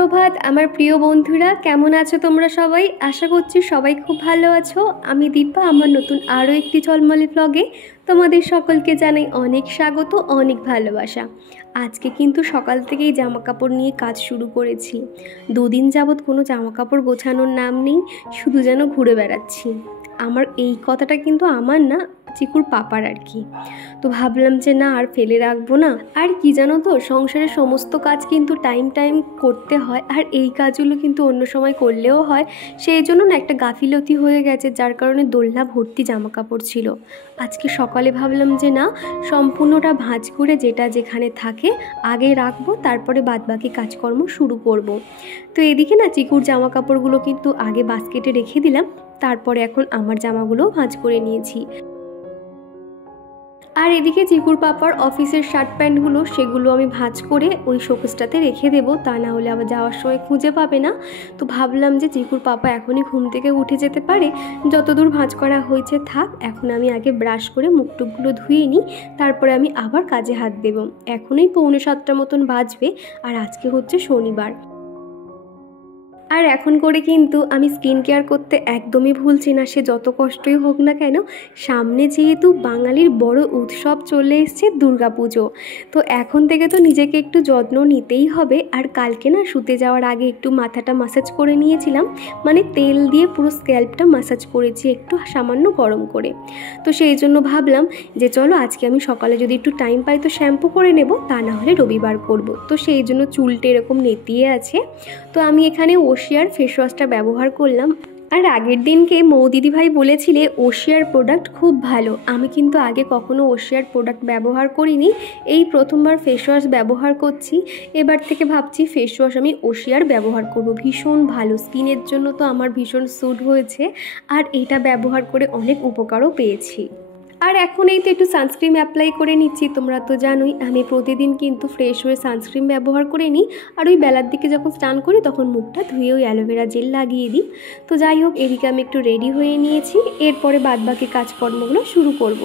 সুপ্রভাত আমার প্রিয় বন্ধুরা, কেমন আছো তোমরা সবাই? আশা করছি সবাই খুব ভালো আছো। আমি দীপা, আমার নতুন আরও একটি ঝলমলে ব্লগে তোমাদের সকলকে জানাই অনেক স্বাগত, অনেক ভালোবাসা। আজকে কিন্তু সকাল থেকেই জামা কাপড় নিয়ে কাজ শুরু করেছি। দুদিন যাবৎ কোনো জামা কাপড় গোছানোর নাম নেই, শুধু যেন ঘুরে বেড়াচ্ছি। আমার এই কথাটা কিন্তু আমার না, চিকুর পাপার আর কি। তো ভাবলাম যে না, আর ফেলে রাখবো না। আর কি জানো তো, সংসারের সমস্ত কাজ কিন্তু টাইম টাইম করতে হয়, আর এই কাজগুলো কিন্তু অন্য সময় করলেও হয়। সেই জন্য না একটা গাফিলতি হয়ে গেছে, যার কারণে দোলনা ভর্তি জামা কাপড় ছিল। আজকে সকালে ভাবলাম যে না, সম্পূর্ণটা ভাঁজ করে যেটা যেখানে থাকে আগে রাখবো, তারপরে বাদবাকি কাজকর্ম শুরু করব। তো এদিকে না চিকুর জামা কাপড়গুলো কিন্তু আগে বাস্কেটে রেখে দিলাম, তারপরে এখন আমার জামাগুলো ভাঁজ করে নিয়েছি। আর এদিকে চিকুর পাপার অফিসের শার্ট প্যান্টগুলো, সেগুলো আমি ভাঁজ করে ওই শোকেসটাতে রেখে দেবো, তা না হলে আবার যাওয়ার সময় খুঁজে পাবে না। তো ভাবলাম যে চিকুর পাপা এখনই ঘুম থেকে উঠে যেতে পারে, যতদূর ভাঁজ করা হয়েছে থাক। এখন আমি আগে ব্রাশ করে মুখটুকগুলো ধুয়ে নিই, তারপরে আমি আবার কাজে হাত দেব। এখনই 6:45 মতন বাজবে, আর আজকে হচ্ছে শনিবার। আর এখন করে কিন্তু আমি স্কিন কেয়ার করতে একদমই ভুলছি না, সে যত কষ্টই হোক না কেন। সামনে যেহেতু বাঙালির বড় উৎসব চলে এসছে, দুর্গাপুজো, তো এখন থেকে তো নিজেকে একটু যত্ন নিতেই হবে। আর কালকে না শুতে যাওয়ার আগে একটু মাথাটা ম্যাসাজ করে নিয়েছিলাম, মানে তেল দিয়ে পুরো স্ক্যাল্পটা ম্যাসাজ করেছি একটু সামান্য গরম করে। তো সেই জন্য ভাবলাম যে চলো আজকে আমি সকালে যদি একটু টাইম পাই তো শ্যাম্পু করে নেব, তা না হলে রবিবার করব। তো সেই জন্য চুলটা এরকম নেতিয়ে আছে। তো আমি এখানে ওশিয়ার ফেস ওয়াশটা ব্যবহার করলাম। আর আগের দিনকে মৌদিদি ভাই বলেছিলে ওশিয়ার প্রোডাক্ট খুব ভালো। আমি কিন্তু আগে কখনো ওশিয়ার প্রোডাক্ট ব্যবহার করিনি, এই প্রথমবার ফেস ওয়াশ ব্যবহার করছি। এবার থেকে ভাবছি ফেস ওয়াশ আমি ওশিয়ার ব্যবহার করব। ভীষণ ভালো, স্কিনের জন্য তো আমার ভীষণ স্যুট হয়েছে, আর এটা ব্যবহার করে অনেক উপকারও পেয়েছি। আর এখন এই তো একটু সানস্ক্রিন অ্যাপ্লাই করে নিচ্ছি। তোমরা তো জানোই আমি প্রতিদিন কিন্তু ফ্রেশ হয়ে সানস্ক্রিন ব্যবহার করে নিই, আর ওই বেলার দিকে যখন স্নান করি তখন মুখটা ধুয়ে ওই অ্যালোভেরা জেল লাগিয়ে দিই। তো যাই হোক, এদিকে আমি একটু রেডি হয়ে নিয়েছি, এরপরে বাদবাকি কাজকর্মগুলো শুরু করব।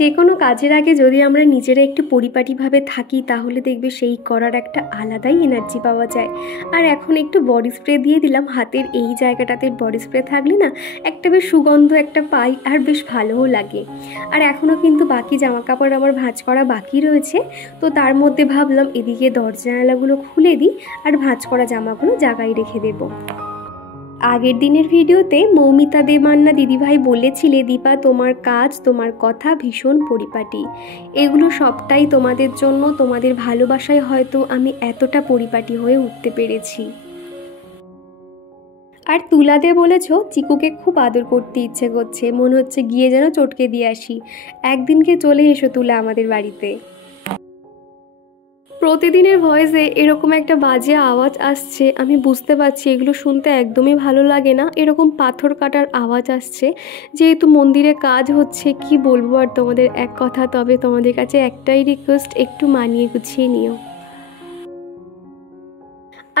যে কোনো কাজের আগে যদি আমরা নিজেরা একটু পরিপাটিভাবে থাকি, তাহলে দেখবে সেই করার একটা আলাদাই এনার্জি পাওয়া যায়। আর এখন একটু বডি স্প্রে দিয়ে দিলাম হাতের এই জায়গাটাতে। বডি স্প্রে থাকলে না একটা বেশ সুগন্ধ একটা পাই, আর বেশ ভালোও লাগে। আর এখনও কিন্তু বাকি জামা কাপড় আমার ভাঁজ করা বাকি রয়েছে। তো তার মধ্যে ভাবলাম এদিকে দরজা জানালাগুলো খুলে দিই, আর ভাঁজ করা জামাগুলো জায়গায় রেখে দেবো। আগের দিনের ভিডিওতে মৌমিতা দেমান্না দিদিভাই বলেছিলে, দীপা তোমার কাজ তোমার কথা ভীষণ পরিপাটি। এগুলো সবটাই তোমাদের জন্য, তোমাদের ভালোবাসায় হয়তো আমি এতটা পরিপাটি হয়ে উঠতে পেরেছি। আর তুলাদে বলেছ চিকুকে খুব আদর করতে ইচ্ছে করছে, মনে হচ্ছে গিয়ে যেন চটকে দিয়ে আসি। একদিনকে চলে এসো তুলা আমাদের বাড়িতে। প্রতিদিনের ভয়েসে এরকম একটা বাজে আওয়াজ আসছে, আমি বুঝতে পারছি এগুলো শুনতে একদমই ভালো লাগে না। এরকম পাথর কাটার আওয়াজ আসছে, যেহেতু মন্দিরে কাজ হচ্ছে। কি বলবো আর তোমাদের এক কথা, তবে তোমাদের কাছে একটাই রিকোয়েস্ট, একটু মানিয়ে গুছিয়ে নিও।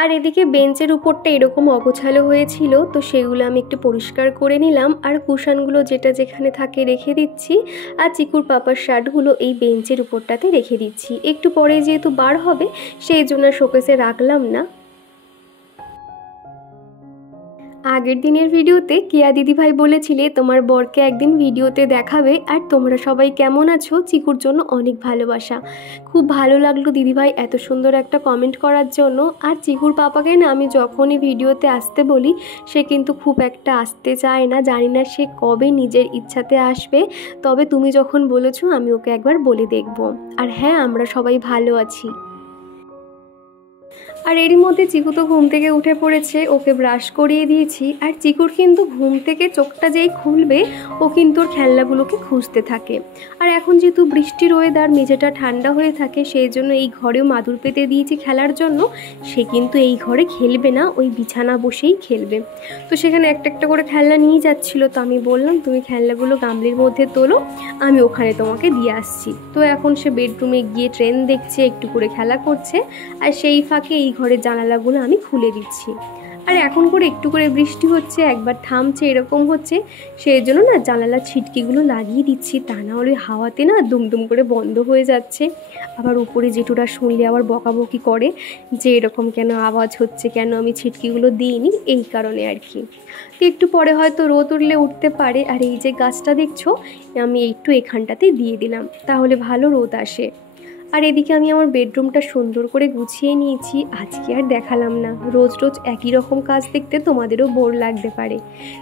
আর এদিকে বেঞ্চের উপরটা এরকম অগোছালো হয়েছিল, তো সেগুলো আমি একটু পরিষ্কার করে নিলাম। আর কুশনগুলো যেটা যেখানে থাকে রেখে দিচ্ছি, আর চিকুর পাপার শার্টগুলো এই বেঞ্চের উপরটাতে রেখে দিচ্ছি। একটু পরে যেহেতু বার হবে, সেই জন্য শোকেসে রাখলাম না। আগের দিনের ভিডিওতে কেয়া দিদিভাই বলেছিলে তোমার বরকে একদিন ভিডিওতে দেখাবে। আর তোমরা সবাই কেমন আছো? চিকুর জন্য অনেক ভালোবাসা। খুব ভালো লাগলো দিদিভাই এত সুন্দর একটা কমেন্ট করার জন্য। আর চিকুর পাপাকে না আমি যখনই ভিডিওতে আসতে বলি, সে কিন্তু খুব একটা আসতে চায় না। জানি না সে কবে নিজের ইচ্ছাতে আসবে, তবে তুমি যখন বলেছো আমি ওকে একবার বলে দেখব। আর হ্যাঁ, আমরা সবাই ভালো আছি। আর এরই মধ্যে চিকু তো ঘুম থেকে উঠে পড়েছে, ওকে ব্রাশ করিয়ে দিয়েছি। আর চিকুর কিন্তু ঘুম থেকে চোখটা যেই খুলবে, ও কিন্তু ওর খেলনাগুলোকে খুঁজতে থাকে। আর এখন যেহেতু বৃষ্টির ওয়েদার, মেঝেটা ঠান্ডা হয়ে থাকে, সেই জন্য এই ঘরেও মাদুর পেতে দিয়েছি খেলার জন্য। সে কিন্তু এই ঘরে খেলবে না, ওই বিছানা বসেই খেলবে। তো সেখানে একটা একটা করে খেলনা নিয়ে যাচ্ছিলো, তো আমি বললাম তুমি খেলনাগুলো গামলির মধ্যে তোলো, আমি ওখানে তোমাকে দিয়ে আসছি। তো এখন সে বেডরুমে গিয়ে ট্রেন দেখছে, একটু করে খেলা করছে। আর সেই ফাঁকে এই ঘরের জানালাগুলো আমি খুলে দিচ্ছি। আর এখন করে একটু করে বৃষ্টি হচ্ছে, একবার থামছে, এরকম হচ্ছে। সেই জন্য না জানালার ছিটকিগুলো লাগিয়ে দিচ্ছি, তা না হলে হাওয়াতে না দুমদুম করে বন্ধ হয়ে যাচ্ছে। আবার উপরে জেঠুরা শুনলে আবার বকাবকি করে যে এরকম কেন আওয়াজ হচ্ছে, কেন আমি ছিটকিগুলো দিইনি, এই কারণে আর কি। তো একটু পরে হয়তো রোদ উঠলে উঠতে পারে। আর এই যে গাছটা দেখছো, আমি একটু এখানটাতে দিয়ে দিলাম, তাহলে ভালো রোদ আসে। আর এদিকে আমি আমার বেডরুমটা সুন্দর করে গুছিয়ে নিয়েছি। আজকে আর দেখালাম না, রোজ রোজ একই রকম কাজ দেখতে তোমাদেরও বোর লাগতে পারে,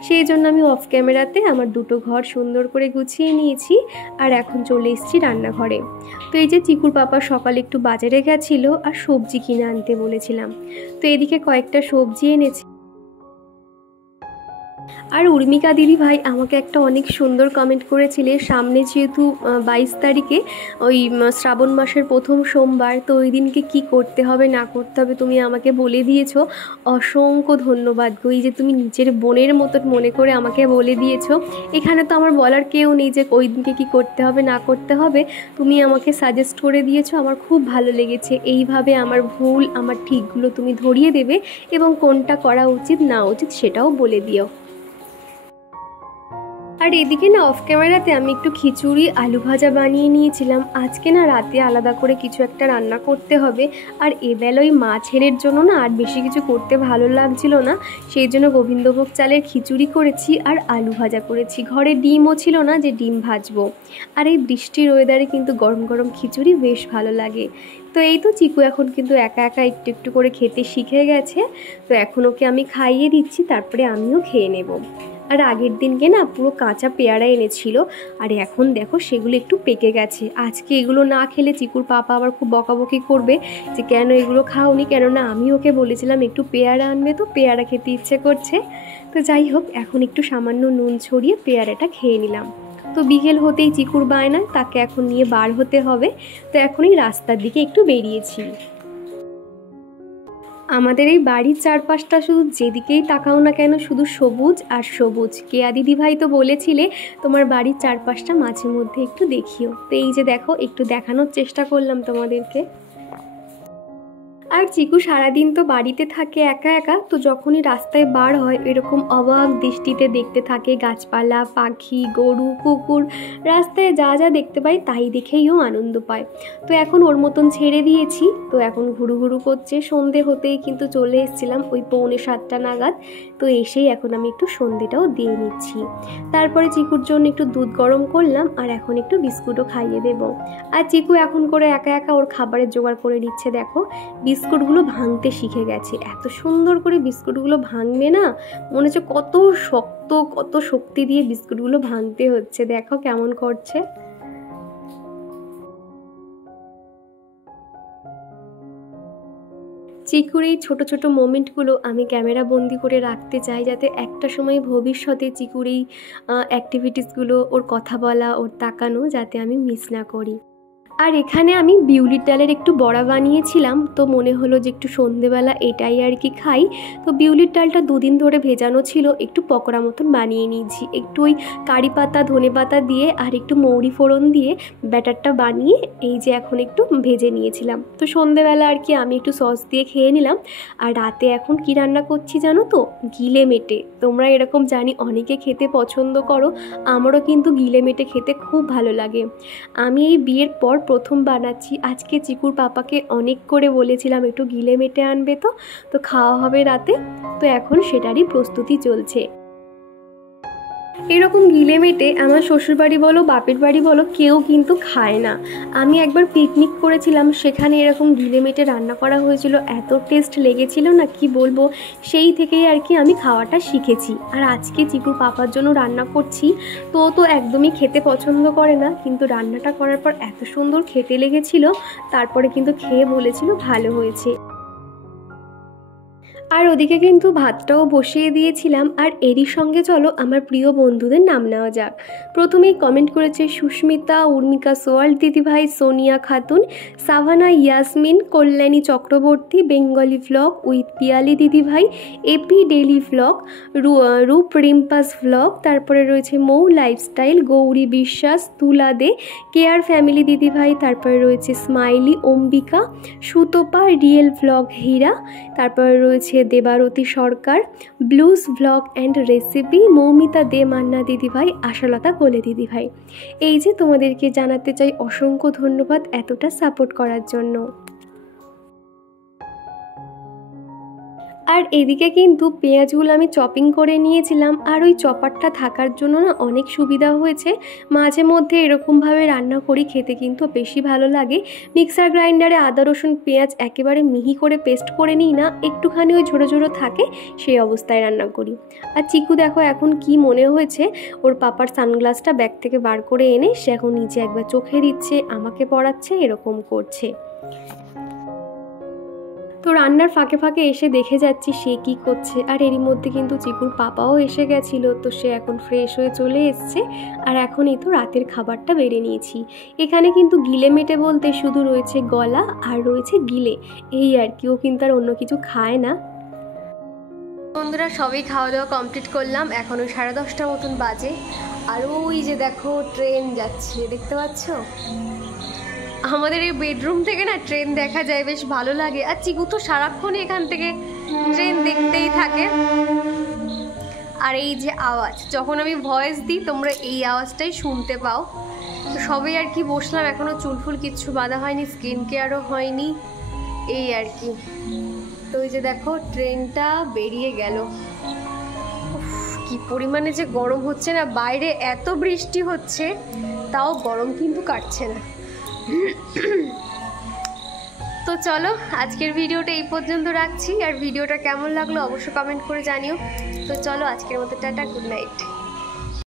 সেই জন্য আমি অফ ক্যামেরাতে আমার দুটো ঘর সুন্দর করে গুছিয়ে নিয়েছি। আর এখন চলে এসেছি রান্নাঘরে। তো এই যে চিকুর পাপা সকালে একটু বাজারে গেছিলো আর সবজি কিনে আনতে বলেছিলাম, তো এদিকে কয়েকটা সবজি এনেছি। আর উর্মিকা দিদি ভাই আমাকে একটা অনেক সুন্দর কমেন্ট করেছিলে, সামনে যেহেতু 22 তারিখে ওই শ্রাবণ মাসের প্রথম সোমবার, তো ওই দিনকে কি করতে হবে না করতে হবে তুমি আমাকে বলে দিয়েছো। অসংখ্য ধন্যবাদ গো, এই যে তুমি নিজের বোনের মতন মনে করে আমাকে বলে দিয়েছো। এখানে তো আমার বলার কেউ নেই যে ওই দিনকে কী করতে হবে না করতে হবে, তুমি আমাকে সাজেস্ট করে দিয়েছো, আমার খুব ভালো লেগেছে। এইভাবে আমার ভুল আমার ঠিকগুলো তুমি ধরিয়ে দেবে এবং কোনটা করা উচিত না উচিত সেটাও বলে দিও। আর এদিকে না অফ ক্যামেরাতে আমি একটু খিচুড়ি আলু ভাজা বানিয়ে নিয়েছিলাম। আজকে না রাতে আলাদা করে কিছু একটা রান্না করতে হবে, আর এবেলা ওই মাছের জন্য না আর বেশি কিছু করতে ভালো লাগছিল না, সেই জন্য গোবিন্দভোগ চালের খিচুড়ি করেছি আর আলু ভাজা করেছি। ঘরে ডিমও ছিল না যে ডিম ভাজবো, আর এই বৃষ্টির ওয়েদারে কিন্তু গরম গরম খিচুড়ি বেশ ভালো লাগে। তো এই তো চিকু এখন কিন্তু একা একা একটু একটু করে খেতে শিখে গেছে, তো এখন ওকে আমি খাইয়ে দিচ্ছি, তারপরে আমিও খেয়ে নেব। আর আগের দিনকে না পুরো কাঁচা পেয়ারা এনেছিল, আর এখন দেখো সেগুলো একটু পেকে গেছে। আজকে এগুলো না খেলে চিকুর পাপা আবার খুব বকাবকি করবে যে কেন এগুলো খাওনি, কেননা আমি ওকে বলেছিলাম একটু পেয়ারা আনবে, তো পেয়ারা খেতে ইচ্ছে করছে। তো যাই হোক, এখন একটু সামান্য নুন ছড়িয়ে পেয়ারাটা খেয়ে নিলাম। তো বিকেল হতেই চিকুর বায়না, তাকে এখন নিয়ে বার হতে হবে, তো এখনই রাস্তার দিকে একটু বেরিয়েছি। আমাদের এই বাড়ির চারপাশটা শুধু যেদিকেই তাকাও না কেন শুধু সবুজ আর সবুজ। কেয়া দিদি ভাই তো বলেছিলে তোমার বাড়ির চারপাশটা মাঝে মধ্যে একটু দেখিও, তো এই যে দেখো একটু দেখানোর চেষ্টা করলাম তোমাদেরকে। আর চিকু সারাদিন তো বাড়িতে থাকে একা একা, তো যখনই রাস্তায় বার হয় এরকম অবাক দৃষ্টিতে দেখতে থাকে গাছপালা, পাখি, গরু, কুকুর, রাস্তায় যা যা দেখতে পাই তাই দেখেই ও আনন্দ পায়। তো এখন ওর মতন ছেড়ে দিয়েছি, তো এখন ঘুরু ঘুরু করছে। সন্ধে হতেই কিন্তু চলে এসেছিলাম ওই 6:45 নাগাদ, তো এসেই এখন আমি একটু সন্ধেটাও দিয়ে নিচ্ছি। তারপরে চিকুর জন্য একটু দুধ গরম করলাম, আর এখন একটু বিস্কুটও খাইয়ে দেবো। আর চিকু এখন করে একা একা ওর খাবারের জোগাড় করে নিচ্ছে। দেখো বিস্কুটগুলো ভাঙতে শিখে গেছে, এত সুন্দর করে বিস্কুটগুলো ভাঙবে না, মনে হচ্ছে কত শক্ত, কত শক্তি দিয়ে বিস্কুটগুলো ভাঙতে হচ্ছে। দেখো কেমন করছে। চিকুর এই ছোটো ছোটো মোমেন্টগুলো আমি ক্যামেরা বন্দি করে রাখতে চাই, যাতে একটা সময় ভবিষ্যতে চিকুর এই অ্যাক্টিভিটিসগুলো, ওর কথা বলা, ওর তাকানো, যাতে আমি মিস না করি। আর এখানে আমি বিউলির ডালের একটু বড়া বানিয়েছিলাম, তো মনে হলো যে একটু সন্ধেবেলা এটাই আর কি খাই। তো বিউলির ডালটা 2 দিন ধরে ভেজানো ছিল, একটু পকোড়া মতন বানিয়ে নিয়েছি। একটু ওই কারি পাতা, ধনে পাতা দিয়ে আর একটু মৌরি ফোড়ন দিয়ে ব্যাটারটা বানিয়ে এই যে এখন একটু ভেজে নিয়েছিলাম। তো সন্ধেবেলা আর কি আমি একটু সস দিয়ে খেয়ে নিলাম। আর রাতে এখন কি রান্না করছি জানো তো? গিলে মেটে। তোমরা এরকম জানি অনেকে খেতে পছন্দ করো, আমারও কিন্তু গিলে মেটে খেতে খুব ভালো লাগে। আমি এই বিয়ের পর প্রথম বানাচ্ছি। আজকে চিকুর পাপাকে অনেক করে বলেছিলাম একটু গিলে মেটে আনবে, তো খাওয়া হবে রাতে, তো এখন সেটারই প্রস্তুতি চলছে। এরকম গিলে মেটে আমার শ্বশুরবাড়ি বলো বাপের বাড়ি বলো কেউ কিন্তু খায় না। আমি একবার পিকনিক করেছিলাম, সেখানে এরকম গিলে মেটে রান্না করা হয়েছিল, এত টেস্ট লেগেছিল না কি বলবো। সেই থেকেই আর কি আমি খাওয়াটা শিখেছি। আর আজকে চিকুর পাপার জন্য রান্না করছি, তো একদমই খেতে পছন্দ করে না, কিন্তু রান্নাটা করার পর এত সুন্দর খেতে লেগেছিল, তারপরে কিন্তু খেয়ে বলেছিল ভালো হয়েছে। আর ওদিকে কিন্তু ভাতটাও বসিয়ে দিয়েছিলাম। আর এরই সঙ্গে চলো আমার প্রিয় বন্ধুদের নাম নেওয়া যাক। প্রথমেই কমেন্ট করেছে সুস্মিতা, উর্মিকা সোয়াল দিদিভাই, Sonia Khatun, Savana Yasmin, Kalyani Chakraborty, Bengali vlog with Piyali দিদিভাই, এপি ডেলি ভ্লগ, রূপ রিম্পাস ভ্লগ, তারপরে রয়েছে মৌ লাইফস্টাইল, গৌরী বিশ্বাস, তুলা দে, কেয়ার ফ্যামিলি দিদিভাই, তারপরে রয়েছে smiley, Ambika, Sutapa, real vlog Hira, তারপরে রয়েছে Debarati Sarkar, blues blog and recipe, Moumita De Manna দিদিভাই, আশালতা কোলে দিদিভাই। এই যে তোমাদেরকে জানাতে চাই অসংখ্য ধন্যবাদ এতটা সাপোর্ট করার জন্য। আর এদিকে কিন্তু পেঁয়াজগুলো আমি চপিং করে নিয়েছিলাম, আর ওই চপারটা থাকার জন্য না অনেক সুবিধা হয়েছে। মাঝে মধ্যে এরকমভাবে রান্না করি, খেতে কিন্তু বেশি ভালো লাগে। মিক্সার গ্রাইন্ডারে আদা রসুন পেঁয়াজ একেবারে মিহি করে পেস্ট করে নিই না, একটুখানি ওই ঝোড়ো ঝোড়ো থাকে, সেই অবস্থায় রান্না করি। আর চিকু দেখো এখন কি মনে হয়েছে, ওর পাপার সানগ্লাসটা ব্যাগ থেকে বার করে এনে সে এখন নিচে একবার চোখে দিচ্ছে, আমাকে পড়াচ্ছে, এরকম করছে। তো রান্নার ফাঁকে ফাঁকে এসে দেখে যাচ্ছি সে কি করছে। আর এরই মধ্যে কিন্তু চিকুর পাপাও এসে গেছিলো, তো সে এখন ফ্রেশ হয়ে চলে এসছে। আর এখনই তো রাতের খাবারটা বেড়ে নিয়েছি। এখানে কিন্তু গিলে মেটে বলতে শুধু রয়েছে গলা আর রয়েছে গিলে, এই আর কি, ও কিন্তু আর অন্য কিছু খায় না। বন্ধুরা সবই খাওয়া দাওয়া কমপ্লিট করলাম, এখন ওই 10:30 মতন বাজে। আর ওই যে দেখো ট্রেন যাচ্ছে, দেখতে পাচ্ছ? আমাদের এই বেডরুম থেকে না ট্রেন দেখা যায়, বেশ ভালো লাগে। আর চিকু তো সারাক্ষণ এখান থেকে ট্রেন দেখতেই থাকে। আর এই যে আওয়াজ, যখন আমি ভয়েস দিই তোমরা এই আওয়াজটাই শুনতে পাও। তো সবাই আর কি বসলাম, এখনো চুলফুল কিচ্ছু বাঁধা হয়নি, স্কিন কেয়ারও হয়নি, এই আর কি। তো ওই যে দেখো ট্রেনটা বেরিয়ে গেল। কি পরিমাণে যে গরম হচ্ছে না, বাইরে এত বৃষ্টি হচ্ছে তাও গরম কিন্তু কাটছে না। তো চলো আজকের ভিডিওটা এই পর্যন্ত রাখছি। আর ভিডিওটা কেমন লাগলো অবশ্যই কমেন্ট করে জানিও। তো চলো আজকের মতো টাটা, গুড নাইট।